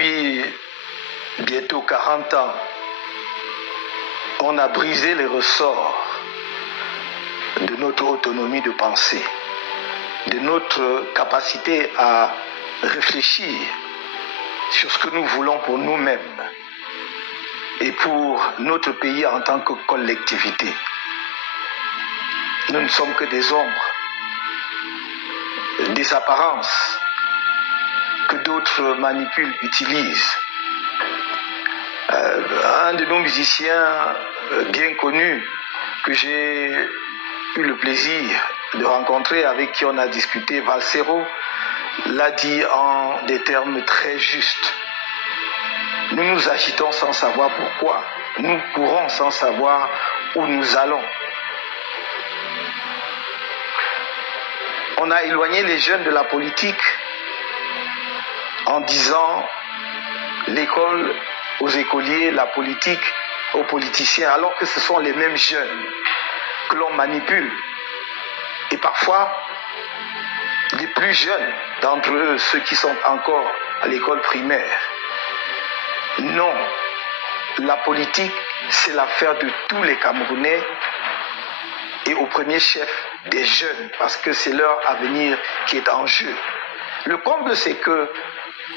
Depuis bientôt 40 ans, on a brisé les ressorts de notre autonomie de pensée, de notre capacité à réfléchir sur ce que nous voulons pour nous-mêmes et pour notre pays en tant que collectivité. Nous ne sommes que des ombres, des apparences que d'autres manipulent, utilisent. Un de nos musiciens bien connus que j'ai eu le plaisir de rencontrer, avec qui on a discuté, Valsero, l'a dit en des termes très justes. Nous nous agitons sans savoir pourquoi. Nous courons sans savoir où nous allons. On a éloigné les jeunes de la politique en disant l'école aux écoliers, la politique aux politiciens, alors que ce sont les mêmes jeunes que l'on manipule. Et parfois, les plus jeunes d'entre eux, ceux qui sont encore à l'école primaire. Non, la politique, c'est l'affaire de tous les Camerounais et au premier chef des jeunes, parce que c'est leur avenir qui est en jeu. Le comble, c'est que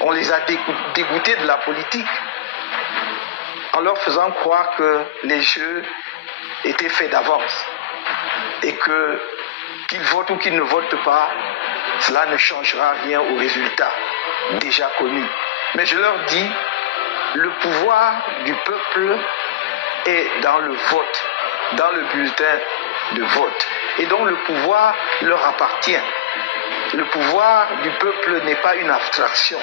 on les a dégoûtés de la politique en leur faisant croire que les jeux étaient faits d'avance et que qu'ils votent ou qu'ils ne votent pas, cela ne changera rien au résultat déjà connu. Mais je leur dis, le pouvoir du peuple est dans le vote, dans le bulletin de vote. Et donc le pouvoir leur appartient. Le pouvoir du peuple n'est pas une abstraction.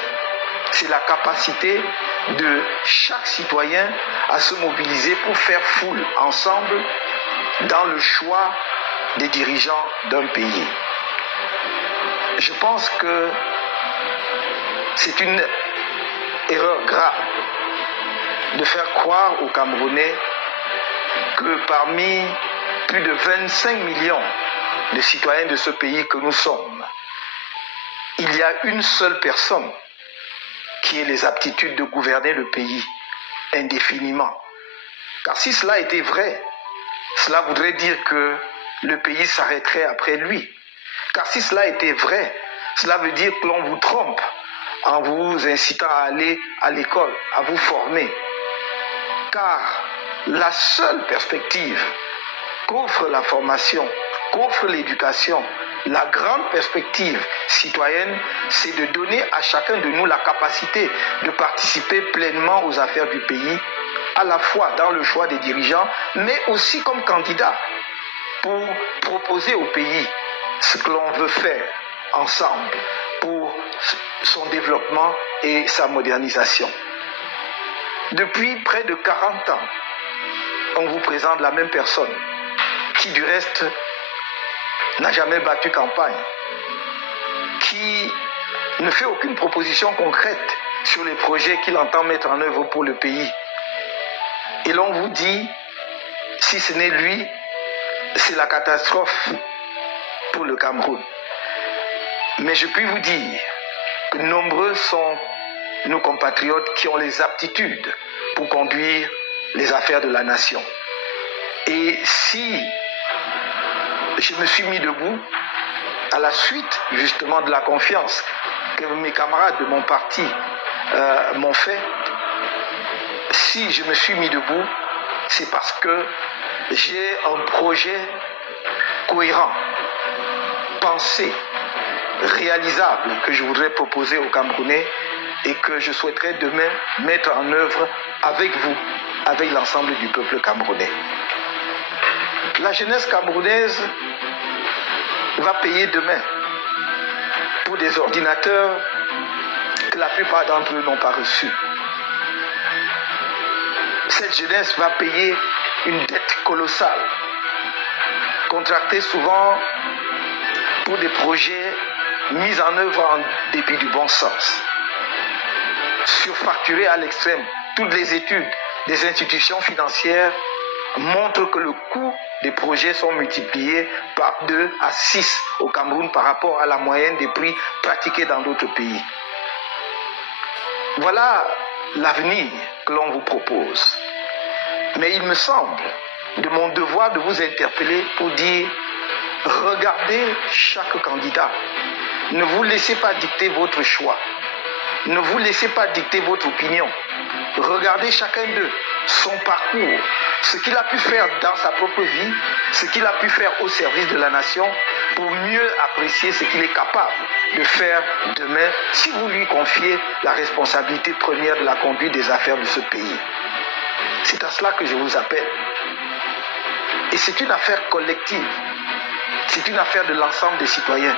C'est la capacité de chaque citoyen à se mobiliser pour faire foule ensemble dans le choix des dirigeants d'un pays. Je pense que c'est une erreur grave de faire croire aux Camerounais que parmi plus de 25 millions de citoyens de ce pays que nous sommes, il y a une seule personne qui ait les aptitudes de gouverner le pays indéfiniment. Car si cela était vrai, cela voudrait dire que le pays s'arrêterait après lui. Car si cela était vrai, cela veut dire que l'on vous trompe en vous incitant à aller à l'école, à vous former. Car la seule perspective qu'offre la formation, qu'offre l'éducation, la grande perspective citoyenne, c'est de donner à chacun de nous la capacité de participer pleinement aux affaires du pays, à la fois dans le choix des dirigeants, mais aussi comme candidat pour proposer au pays ce que l'on veut faire ensemble pour son développement et sa modernisation. Depuis près de 40 ans, on vous présente la même personne qui du reste n'a jamais battu campagne, qui ne fait aucune proposition concrète sur les projets qu'il entend mettre en œuvre pour le pays. Et l'on vous dit, si ce n'est lui, c'est la catastrophe pour le Cameroun. Mais je puis vous dire que nombreux sont nos compatriotes qui ont les aptitudes pour conduire les affaires de la nation. Et si je me suis mis debout à la suite justement de la confiance que mes camarades de mon parti m'ont fait, si je me suis mis debout, c'est parce que j'ai un projet cohérent, pensé, réalisable que je voudrais proposer aux Camerounais et que je souhaiterais demain mettre en œuvre avec vous, avec l'ensemble du peuple camerounais. La jeunesse camerounaise va payer demain pour des ordinateurs que la plupart d'entre eux n'ont pas reçus. Cette jeunesse va payer une dette colossale, contractée souvent pour des projets mis en œuvre en dépit du bon sens. Surfacturée à l'extrême, toutes les études des institutions financières montrent que le coût des projets sont multipliés par 2 à 6 au Cameroun par rapport à la moyenne des prix pratiqués dans d'autres pays. Voilà l'avenir que l'on vous propose. Mais il me semble de mon devoir de vous interpeller pour dire, regardez chaque candidat. Ne vous laissez pas dicter votre choix. Ne vous laissez pas dicter votre opinion. Regardez chacun d'eux, son parcours, ce qu'il a pu faire dans sa propre vie, ce qu'il a pu faire au service de la nation, pour mieux apprécier ce qu'il est capable de faire demain si vous lui confiez la responsabilité première de la conduite des affaires de ce pays. C'est à cela que je vous appelle. Et c'est une affaire collective. C'est une affaire de l'ensemble des citoyens.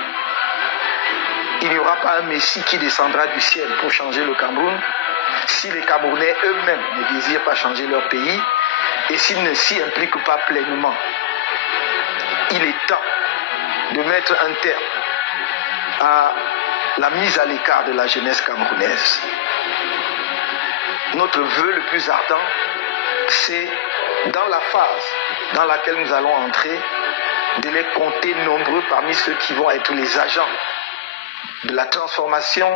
Il n'y aura pas un Messie qui descendra du ciel pour changer le Cameroun si les Camerounais eux-mêmes ne désirent pas changer leur pays et s'ils ne s'y impliquent pas pleinement. Il est temps de mettre un terme à la mise à l'écart de la jeunesse camerounaise. Notre vœu le plus ardent, c'est dans la phase dans laquelle nous allons entrer, de les compter nombreux parmi ceux qui vont être les agents de la transformation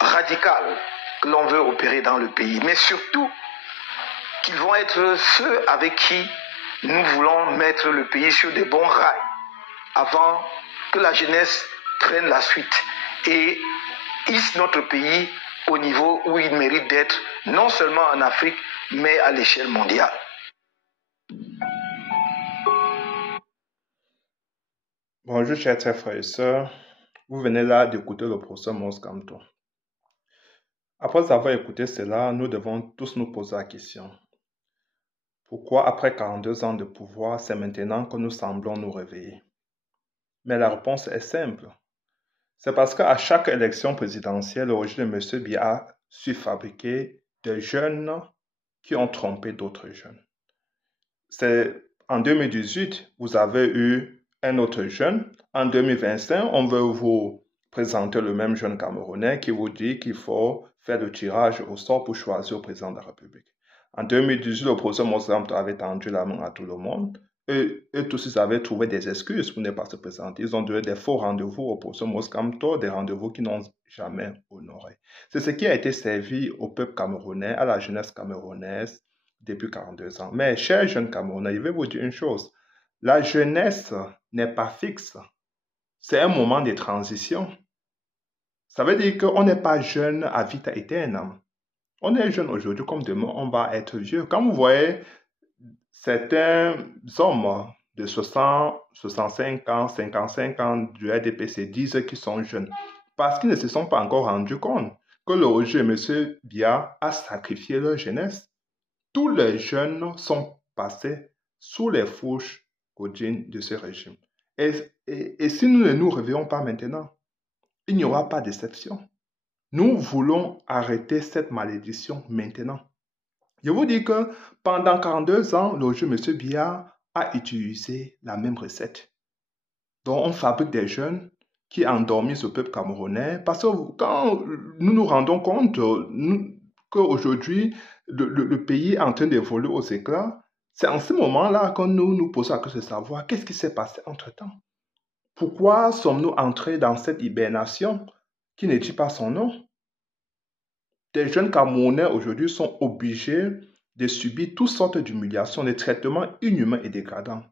radicale que l'on veut opérer dans le pays. Mais surtout, qu'ils vont être ceux avec qui nous voulons mettre le pays sur des bons rails avant que la jeunesse prenne la suite et hisse notre pays au niveau où il mérite d'être, non seulement en Afrique, mais à l'échelle mondiale. Bonjour chers frères et sœurs, vous venez là d'écouter le professeur Moïse Kamto. Après avoir écouté cela, nous devons tous nous poser la question. Pourquoi après 42 ans de pouvoir, c'est maintenant que nous semblons nous réveiller? Mais la réponse est simple. C'est parce qu'à chaque élection présidentielle, le régime de M. Biya a su fabriquer des jeunes qui ont trompé d'autres jeunes. C'est en 2018, vous avez eu un autre jeune. En 2025, on veut vous présenter le même jeune Camerounais qui vous dit qu'il faut faire le tirage au sort pour choisir le président de la République. En 2018, le professeur Moïse Kamto avait tendu la main à tout le monde. Et tous, ils avaient trouvé des excuses pour ne pas se présenter. Ils ont donné des faux rendez-vous au professeur Moïse Kamto, des rendez-vous qui n'ont jamais honoré. C'est ce qui a été servi au peuple camerounais, à la jeunesse camerounaise, depuis 42 ans. Mais, chers jeunes Camerounais, je vais vous dire une chose. La jeunesse n'est pas fixe. C'est un moment de transition. Ça veut dire qu'on n'est pas jeune à vita aeternam. On est jeune aujourd'hui, comme demain, on va être vieux. Quand vous voyez certains hommes de 60, 65 ans, 55 ans du RDPC disent qu'ils sont jeunes parce qu'ils ne se sont pas encore rendus compte que le régime M. Biya a sacrifié leur jeunesse. Tous les jeunes sont passés sous les fourches codines de ce régime. Et si nous ne nous réveillons pas maintenant, il n'y aura pas d'exception. Nous voulons arrêter cette malédiction maintenant. Je vous dis que pendant 42 ans, le régime M. Biya a utilisé la même recette. Donc on fabrique des jeunes qui endormissent le peuple camerounais parce que quand nous nous rendons compte qu'aujourd'hui, le pays est en train d'évoluer aux éclats, c'est en ce moment-là que nous nous posons la question de savoir qu'est-ce qui s'est passé entre-temps. Pourquoi sommes-nous entrés dans cette hibernation qui ne dit pas son nom? Des jeunes Camerounais aujourd'hui sont obligés de subir toutes sortes d'humiliations, de traitements inhumains et dégradants,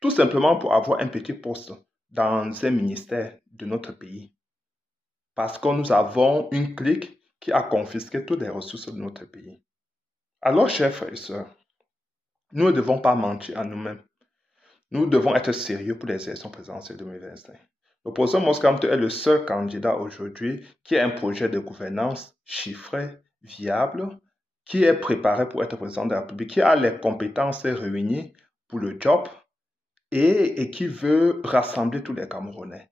tout simplement pour avoir un petit poste dans un ministère de notre pays. Parce que nous avons une clique qui a confisqué toutes les ressources de notre pays. Alors, chers frères et sœurs, nous ne devons pas mentir à nous-mêmes. Nous devons être sérieux pour les élections présidentielles 2025. Le professeur Moïse Kamto est le seul candidat aujourd'hui qui a un projet de gouvernance chiffré, viable, qui est préparé pour être président de la République, qui a les compétences réunies pour le job et qui veut rassembler tous les Camerounais.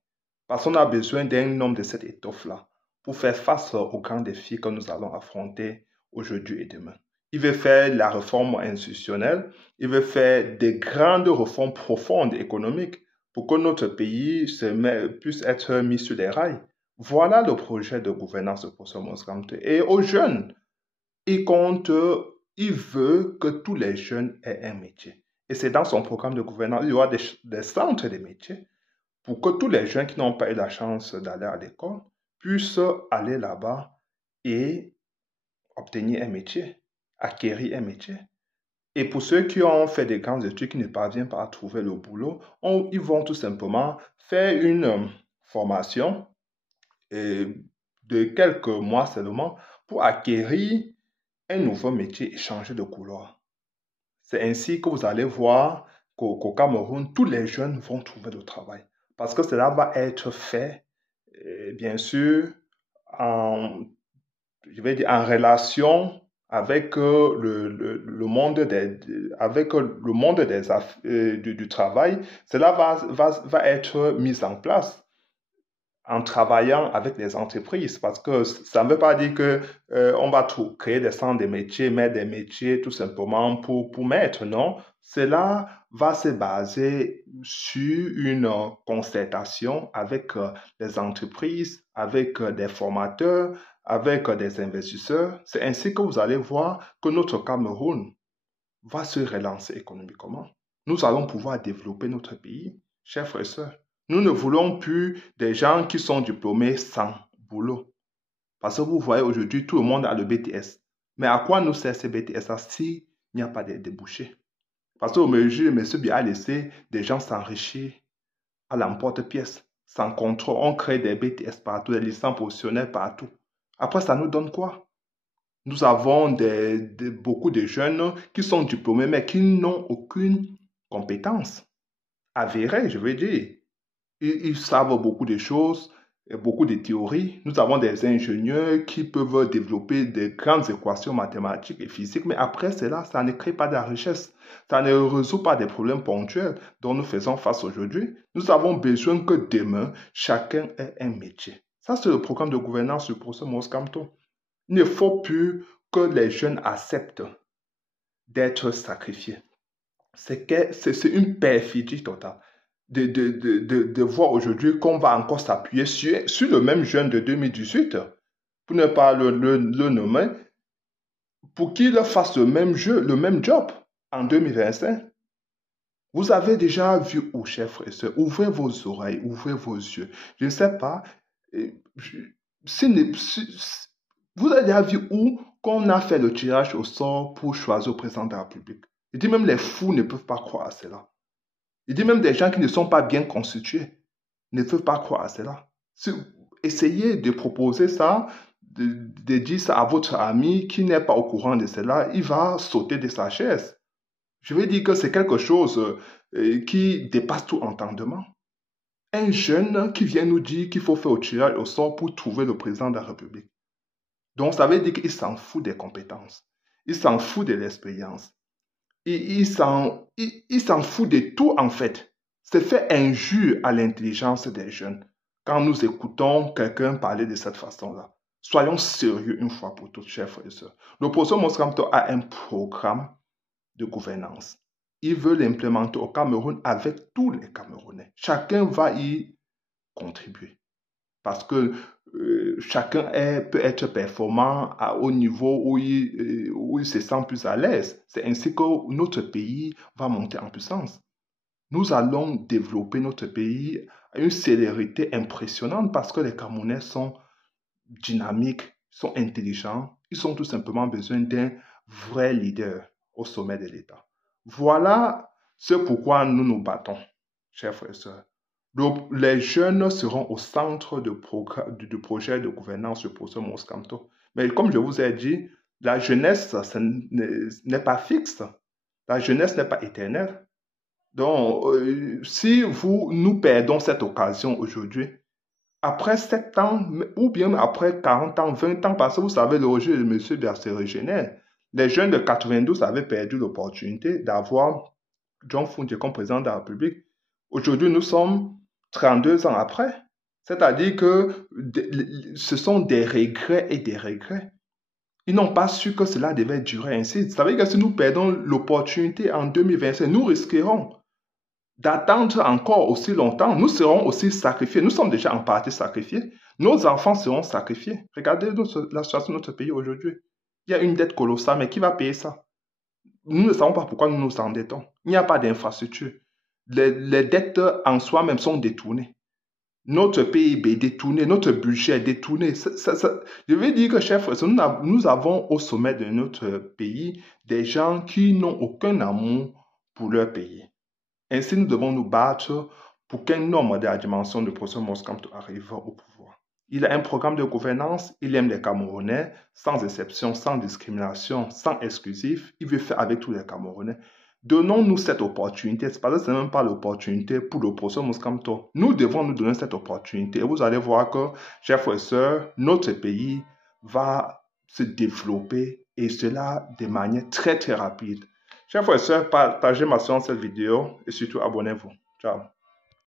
Parce qu'on a besoin d'un homme de cette étoffe-là pour faire face aux grands défis que nous allons affronter aujourd'hui et demain. Il veut faire la réforme institutionnelle, il veut faire des grandes réformes profondes économiques pour que notre pays puisse être mis sur les rails. Voilà le projet de gouvernance de professeur Moïse Kamto. Et aux jeunes, il veut que tous les jeunes aient un métier. Et c'est dans son programme de gouvernance, il y aura des centres de métiers pour que tous les jeunes qui n'ont pas eu la chance d'aller à l'école puissent aller là-bas et obtenir un métier, acquérir un métier. Et pour ceux qui ont fait des grandes études, qui ne parviennent pas à trouver le boulot, ils vont tout simplement faire une formation de quelques mois seulement pour acquérir un nouveau métier et changer de couloir. C'est ainsi que vous allez voir qu'au Cameroun, tous les jeunes vont trouver du travail. Parce que cela va être fait, bien sûr, en relation avec le monde du travail. Cela va être mis en place en travaillant avec les entreprises, parce que ça ne veut pas dire que on va créer des centres de métiers, mettre des métiers tout simplement pour mettre, non. Cela va se baser sur une concertation avec les entreprises, avec des formateurs, avec des investisseurs. C'est ainsi que vous allez voir que notre Cameroun va se relancer économiquement. Nous allons pouvoir développer notre pays, chers frères et sœurs. Nous ne voulons plus des gens qui sont diplômés sans boulot. Parce que vous voyez aujourd'hui, tout le monde a le BTS. Mais à quoi nous sert ce BTS s'il n'y a pas de débouchés? Parce qu'au mesure, M. Biya a laissé des gens s'enrichir à l'emporte-pièce, sans contrôle. On crée des BTS partout, des licences professionnelles partout. Après, ça nous donne quoi? Nous avons beaucoup de jeunes qui sont diplômés, mais qui n'ont aucune compétence avérée, je veux dire. Ils savent beaucoup de choses, beaucoup de théories. Nous avons des ingénieurs qui peuvent développer des grandes équations mathématiques et physiques, mais après cela, ça ne crée pas de la richesse. Ça ne résout pas des problèmes ponctuels dont nous faisons face aujourd'hui. Nous avons besoin que demain, chacun ait un métier. Ça, c'est le programme de gouvernance du professeur Maurice Kamto. Il ne faut plus que les jeunes acceptent d'être sacrifiés. C'est une perfidie totale de voir aujourd'hui qu'on va encore s'appuyer sur le même jeune de 2018, pour ne pas le nommer, pour qu'il fasse le même jeu, le même job en 2025. Vous avez déjà vu où, chers frères et sœurs? Ouvrez vos oreilles, ouvrez vos yeux. Je ne sais pas, vous avez déjà vu où qu'on a fait le tirage au sort pour choisir le président de la République? Il dit même les fous ne peuvent pas croire à cela. Il dit même des gens qui ne sont pas bien constitués ne peuvent pas croire à cela. Essayez de proposer ça, de dire ça à votre ami qui n'est pas au courant de cela, il va sauter de sa chaise. Je veux dire que c'est quelque chose qui dépasse tout entendement. Un jeune qui vient nous dire qu'il faut faire le tirage au sort pour trouver le président de la République. Donc ça veut dire qu'il s'en fout des compétences, il s'en fout de l'expérience. Il s'en fout de tout en fait. C'est fait injure à l'intelligence des jeunes quand nous écoutons quelqu'un parler de cette façon-là. Soyons sérieux une fois pour toutes, chers frères et sœurs. Le professeur Maurice Kamto a un programme de gouvernance. Il veut l'implémenter au Cameroun avec tous les Camerounais. Chacun va y contribuer. Parce que chacun peut être performant à haut niveau où il se sent plus à l'aise. C'est ainsi que notre pays va monter en puissance. Nous allons développer notre pays à une célérité impressionnante parce que les Camerounais sont dynamiques, sont intelligents. Ils ont tout simplement besoin d'un vrai leader au sommet de l'État. Voilà ce pourquoi nous nous battons, chers frères et sœurs. Donc, les jeunes seront au centre du projet de gouvernance du professeur Maurice Kamto. Mais comme je vous ai dit, la jeunesse n'est pas fixe. La jeunesse n'est pas éternelle. Donc, si nous perdons cette occasion aujourd'hui, après 7 ans, ou bien après 40 ans, 20 ans, parce que vous savez, le rejet de M. Biya se régénère. Les jeunes de 92 avaient perdu l'opportunité d'avoir John Funke comme président de la République. Aujourd'hui, nous sommes 32 ans après. C'est-à-dire que ce sont des regrets et des regrets. Ils n'ont pas su que cela devait durer ainsi. Ça veut dire que si nous perdons l'opportunité en 2025, nous risquerons d'attendre encore aussi longtemps. Nous serons aussi sacrifiés. Nous sommes déjà en partie sacrifiés. Nos enfants seront sacrifiés. Regardez la situation de notre pays aujourd'hui. Il y a une dette colossale, mais qui va payer ça? Nous ne savons pas pourquoi nous nous endettons. Il n'y a pas d'infrastructure. Les dettes en soi-même sont détournées. notre PIB est détourné, notre budget est détourné. Je veux dire que, chers frères, nous avons au sommet de notre pays des gens qui n'ont aucun amour pour leur pays. Ainsi, nous devons nous battre pour qu'un homme de la dimension de professeur Mos Kamto arrive au pouvoir. Il a un programme de gouvernance, il aime les Camerounais, sans exception, sans discrimination, sans exclusif. Il veut faire avec tous les Camerounais. Donnons-nous cette opportunité. C'est parce que ce n'est même pas l'opportunité pour le professeur Mos Kamto. Nous devons nous donner cette opportunité. Et vous allez voir que, chers frères et sœurs, notre pays va se développer et cela de manière très très rapide. Chers frères et sœurs, partagez ma séance cette vidéo et surtout abonnez-vous. Ciao.